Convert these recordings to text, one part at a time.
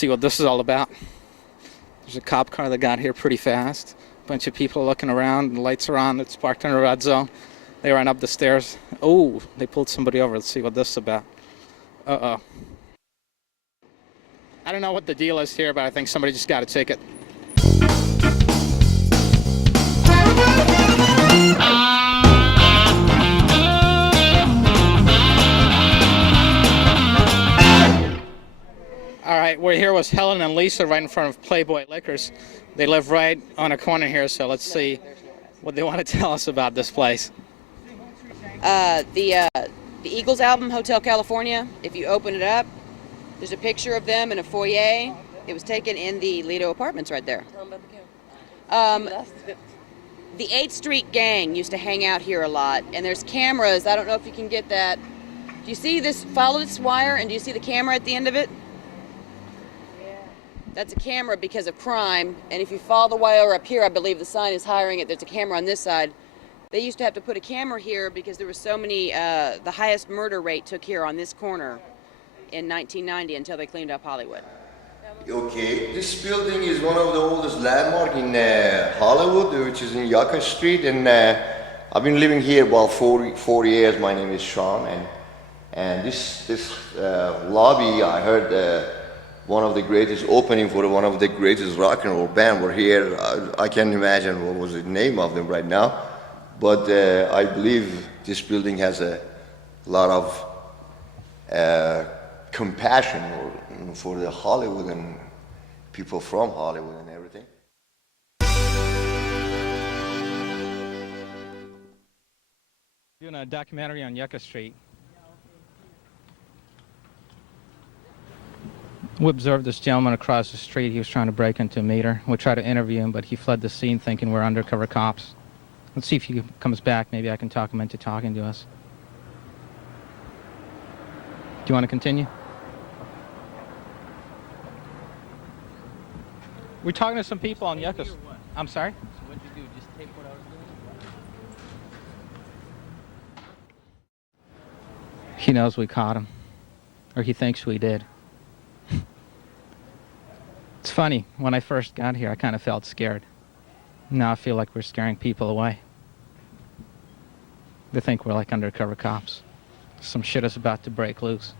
see what this is all about. There's a cop car that got here pretty fast. A bunch of people looking around. The lights are on. It's parked in a red zone. They ran up the stairs. Oh, they pulled somebody over. Let's see what this is about. Uh-oh. I don't know what the deal is here, but I think somebody just got a ticket. All right, we're here with Helen and Lisa right in front of Playboy Liquors. They live right on a corner here, so let's see what they want to tell us about this place. The Eagles album, Hotel California, if you open it up, there's a picture of them in a foyer. It was taken in the Lido Apartments right there. The 8th Street gang used to hang out here a lot, and there's cameras. I don't know if you can get that. Do you see this, follow this wire, and do you see the camera at the end of it? That's a camera because of crime, and if you follow the wire up here, I believe the sign is hiring it. There's a camera on this side. They used to have to put a camera here because there were so many, the highest murder rate took here on this corner in 1990 until they cleaned up Hollywood. Okay, this building is one of the oldest landmarks in Hollywood, which is in Yucca Street, and I've been living here about 40 years. My name is Sean, and this lobby, I heard one of the greatest opening for one of the greatest rock and roll band were here. I can't imagine what was the name of them right now, but I believe this building has a lot of compassion for the Hollywood and people from Hollywood and everything. Doing a documentary on Yucca Street. We observed this gentleman across the street. He was trying to break into a meter. We tried to interview him, but he fled the scene thinking we're undercover cops. Let's see if he comes back. Maybe I can talk him into talking to us. Do you want to continue? We're talking to some people on Yucca Street. I'm sorry? So what'd you do? Just tape what I was doing? He knows we caught him. Or he thinks we did. It's funny, when I first got here, I kind of felt scared. Now I feel like we're scaring people away. They think we're like undercover cops. Some shit is about to break loose.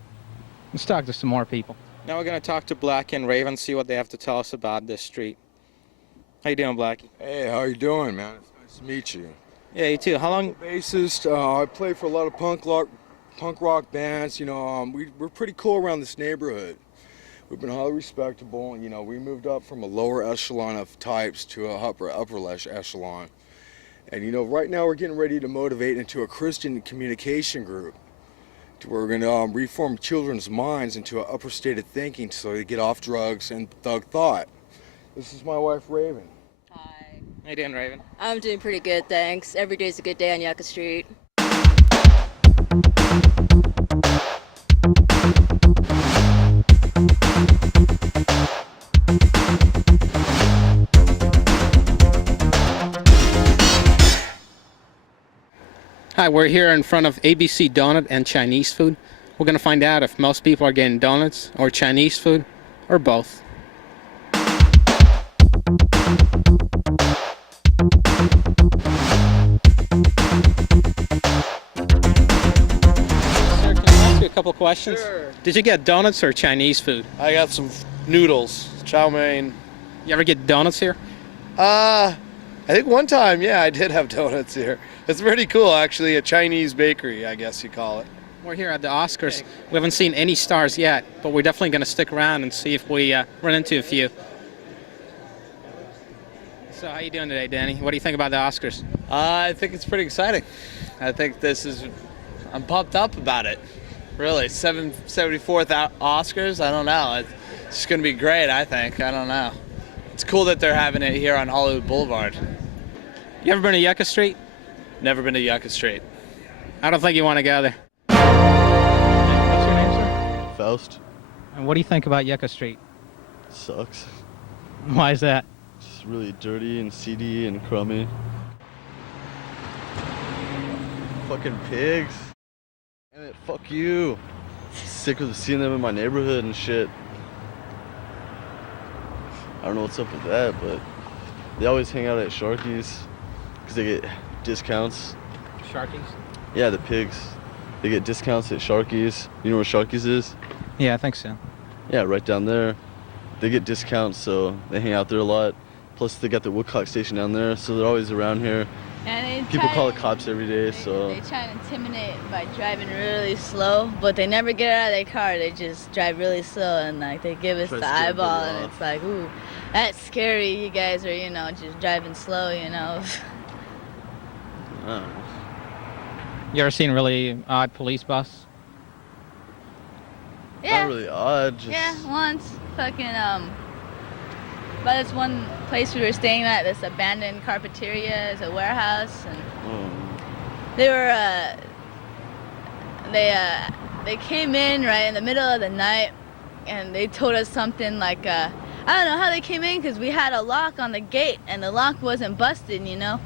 Let's talk to some more people. Now we're going to talk to Blackie and Raven, see what they have to tell us about this street. How you doing, Blackie? Hey, how you doing, man? It's nice to meet you. Yeah, you too. How long? Bassist. I play for a lot of punk rock bands. You know, we're pretty cool around this neighborhood. We've been highly respectable. You know, we moved up from a lower echelon of types to a upper echelon. And you know, right now we're getting ready to motivate into a Christian communication group, to where we're going to reform children's minds into an upper state of thinking so they get off drugs and thug thought. This is my wife, Raven. Hi. How you doing, Raven? I'm doing pretty good, thanks. Every day's a good day on Yucca Street. Hi, we're here in front of ABC Donut and Chinese food. We're going to find out if most people are getting donuts or Chinese food or both. Sir, can I ask you a couple questions? Sure. Did you get donuts or Chinese food? I got some noodles, chow mein. You ever get donuts here? I think one time, yeah, I did have donuts here. It's pretty cool, actually, a Chinese bakery, I guess you call it. We're here at the Oscars. We haven't seen any stars yet, but we're definitely going to stick around and see if we run into a few. So how you doing today, Danny? What do you think about the Oscars? I think it's pretty exciting. I think I'm pumped up about it. Really, 74th Oscars, I don't know. It's just going to be great, I think. I don't know. It's cool that they're having it here on Hollywood Boulevard. You ever been to Yucca Street? Never been to Yucca Street. I don't think you want to go there. What's your name, sir? Faust. And what do you think about Yucca Street? Sucks. Why is that? It's really dirty and seedy and crummy. Fucking pigs. Damn it, fuck you. Sick of seeing them in my neighborhood and shit. I don't know what's up with that, but they always hang out at Sharky's because they get discounts. Sharkies? Yeah, the pigs. They get discounts at Sharky's. You know where Sharky's is? Yeah, I think so. Yeah, right down there. They get discounts, so they hang out there a lot. Plus, they got the Woodcock station down there, so they're always around here. And People call the cops every day, so... They try to intimidate by driving really slow, but they never get out of their car. They just drive really slow, and like they give us Try to the scare eyeball, everybody and off. it's like, ooh, that's scary. You guys are, you know, just driving slow, you know. I don't know. You ever seen a really odd police bus? Yeah. Not really odd, just... Yeah, once fucking by this one place we were staying at, this abandoned cafeteria, is a warehouse, and they were they came in right in the middle of the night, and they told us something like I don't know how they came in because we had a lock on the gate and the lock wasn't busted, you know.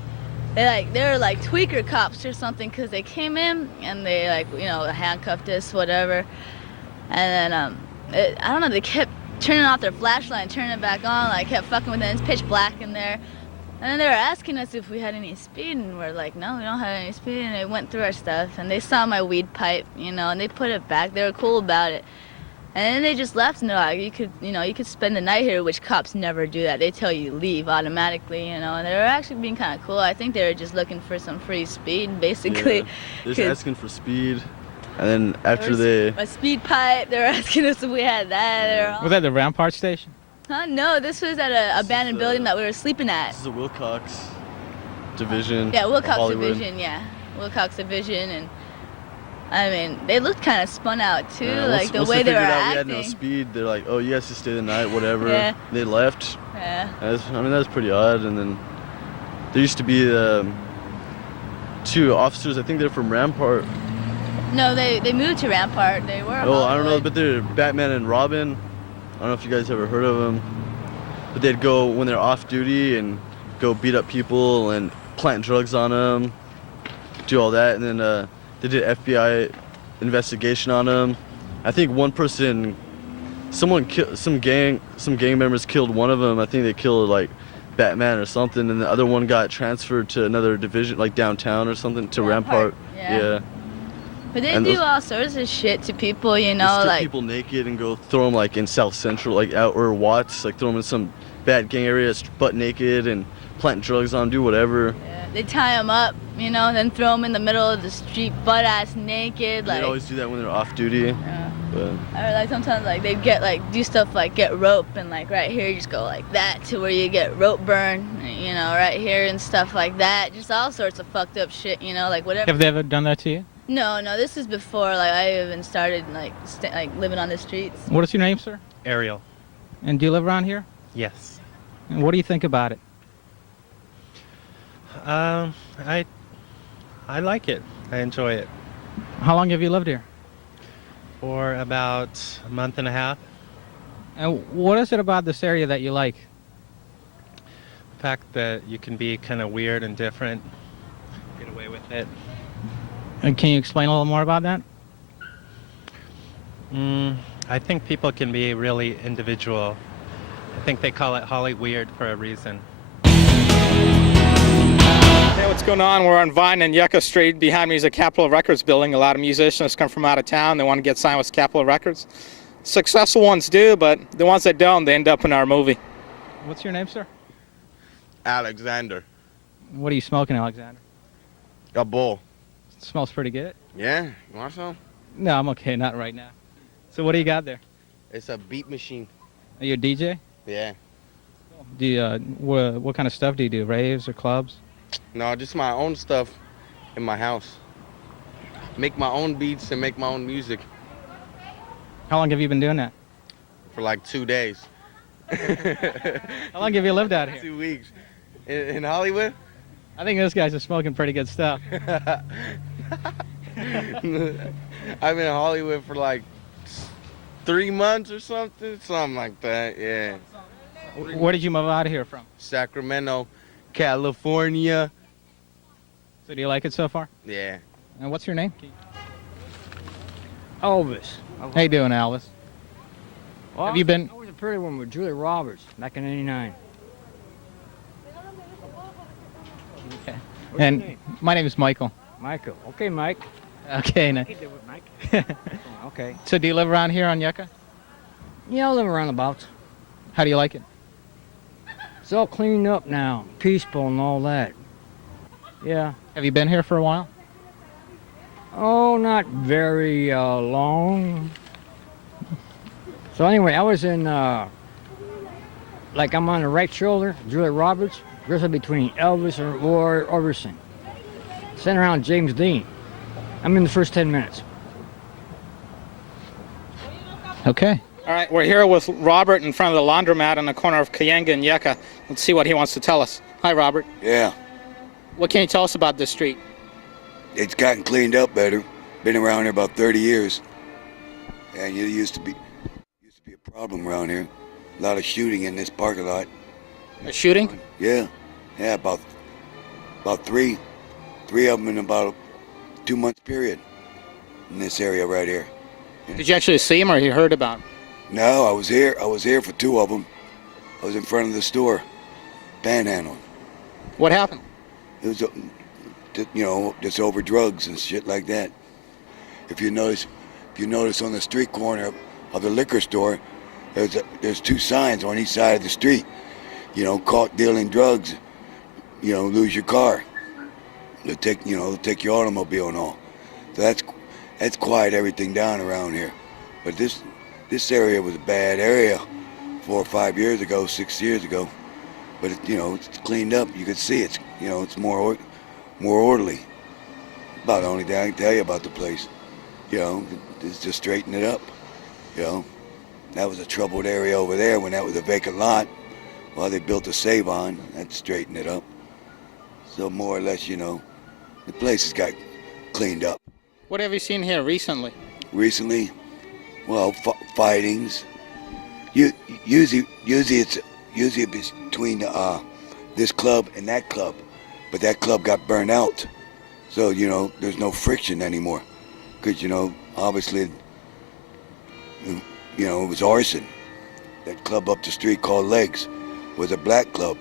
They were like tweaker cops or something because they came in and they like, you know, handcuffed us, whatever. And then I don't know, they kept turning off their flashlight and turning it back on, like kept fucking with it. It's pitch black in there. And then they were asking us if we had any speed, and we're like, no, we don't have any speed. And they went through our stuff, and they saw my weed pipe, you know, and they put it back. They were cool about it. And then they just left, and they're like, you could spend the night here, which cops never do that. They tell you leave automatically, you know. And they were actually being kind of cool. I think they were just looking for some free speed, basically. Yeah, they're just asking for speed. And then after they... A speed pipe, they were asking us if we had that. Was that the Rampart station? Huh? No, this was at an abandoned building that we were sleeping at. This is a Wilcox division. Yeah, of Wilcox Hollywood. division, yeah. Wilcox division, and I mean, they looked kind of spun out too, Yeah, like the once way they were figured out acting. we had no speed, they're like, oh, you guys should stay the night, whatever. Yeah. They left. Yeah. I mean, that was pretty odd. And then there used to be two officers, I think they're from Rampart. No, they moved to Rampart. They were. Oh, I don't know, Hollywood. but they're Batman and Robin. I don't know if you guys ever heard of them. But they'd go when they're off duty and go beat up people and plant drugs on them, do all that. And then they did FBI investigation on them. I think one person, some gang members killed one of them. I think they killed like Batman or something, and the other one got transferred to another division, like downtown or something, to Rampart. Yeah. But they And do those- all sorts of shit to people, you They know, strip like. people naked and go throw them like in South Central, like out or Watts, like throw them in some bad gang area, butt naked and plant drugs on 'em, do whatever. Yeah, they tie them up, you know, then throw them in the middle of the street, butt ass naked, They like. always do that when they're off duty. Yeah. But Or like sometimes like they get like do stuff like get rope and like right here you just go like that to where you get rope burn, you know, right here and stuff like that. Just all sorts of fucked up shit, you know, like whatever. Have they ever done that to you? No, this is before like I even started like living on the streets. What is your name, sir? Ariel. And do you live around here? Yes. And what do you think about it? I like it. I enjoy it. How long have you lived here? For about a month and a half. And what is it about this area that you like? The fact that you can be kind of weird and different, get away with it. And can you explain a little more about that? I think people can be really individual. I think they call it Holly Weird for a reason. Hey, what's going on? We're on Vine and Yucca Street. Behind me is a Capitol Records building. A lot of musicians come from out of town. They want to get signed with Capitol Records. Successful ones do, but the ones that don't, they end up in our movie. What's your name, sir? Alexander. What are you smoking, Alexander? A bowl. It smells pretty good. Yeah, you want some? No, I'm okay, not right now. So what do you got there? It's a beat machine. Are you a DJ? Yeah. Do you, what kind of stuff do you do? Raves or clubs? No, just my own stuff in my house. Make my own beats and make my own music How long have you been doing that? for like 2 days. How long have you lived out here? 2 weeks. In Hollywood? I think those guys are smoking pretty good stuff. I've been in Hollywood for like 3 months or something like that, yeah. Where did you move out of here from? Sacramento, California. So do you like it so far? Yeah. And what's your name? Elvis. How you doing, Elvis? Have you been pretty one with Julia Roberts back in '89. Okay. What's your And name? my name is Michael. Michael. Okay, Mike. Okay. Hey, there with Mike. Okay. So do you live around here on Yucca? Yeah, I live around about. How do you like it? It's all cleaned up now, peaceful and all that. Yeah. Have you been here for a while? Oh, not very long. So anyway, I was in, like I'm on the right shoulder, Julia Roberts, wrestled between Elvis and Roy Orbison. Sent around James Dean. I'm in the first 10 minutes. Okay. All right, we're here with Robert in front of the laundromat on the corner of Kayanga and Yucca. Let's see what he wants to tell us. Hi, Robert. Yeah, What can you tell us about this street? it's gotten cleaned up better. Been around here about 30 years, and it used to be a problem around here. A lot of shooting in this parking lot. A shooting? Yeah, about three of them in about a 2-month period in this area right here. Did you actually see him or you heard about him? No, I was here for 2 of them. I was in front of the store, panhandling. What happened? It was, just over drugs and shit like that. If you notice on the street corner of the liquor store, there's 2 signs on each side of the street. Caught dealing drugs, lose your car. They'll take your automobile and all. So that's quiet everything down around here. But this area was a bad area 4 or 5 years ago, 6 years ago. But it's cleaned up. You can see it's more orderly. About the only thing I can tell you about the place. It's just straighten it up. That was a troubled area over there when that was a vacant lot. Well, they built a save-on. That straightened it up. So more or less, the place has got cleaned up. What have you seen here recently? Recently, well, fightings. Usually it's between this club and that club, but that club got burned out. So there's no friction anymore, because obviously, it was arson. That club up the street called Legs was a black club,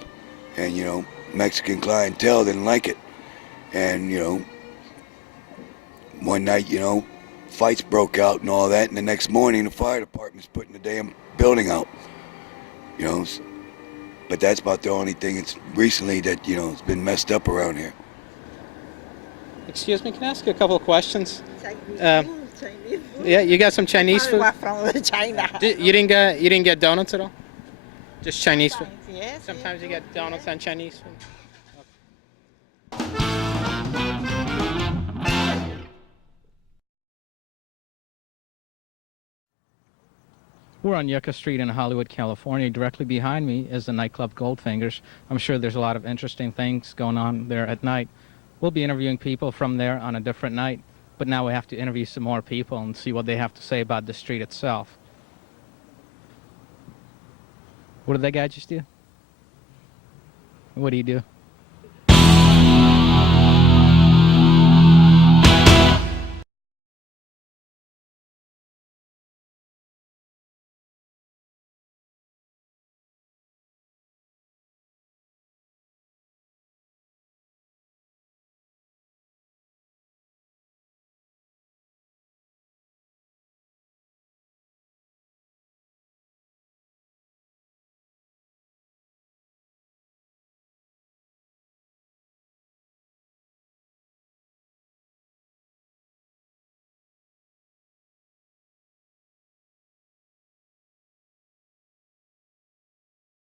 and Mexican clientele didn't like it, and one night fights broke out and all that, and the next morning the fire department's putting the damn building out. But that's about the only thing it's recently that it's been messed up around here. Excuse me, can I ask you a couple of questions? Yeah, you got some Chinese food? From China. You didn't get donuts at all? Just Chinese food? Yes. Sometimes you get donuts and Chinese food. We're on Yucca Street in Hollywood, California. Directly behind me is the nightclub Goldfingers. I'm sure there's a lot of interesting things going on there at night. We'll be interviewing people from there on a different night, but now we have to interview some more people and see what they have to say about the street itself. What did that guy just do? What do you do?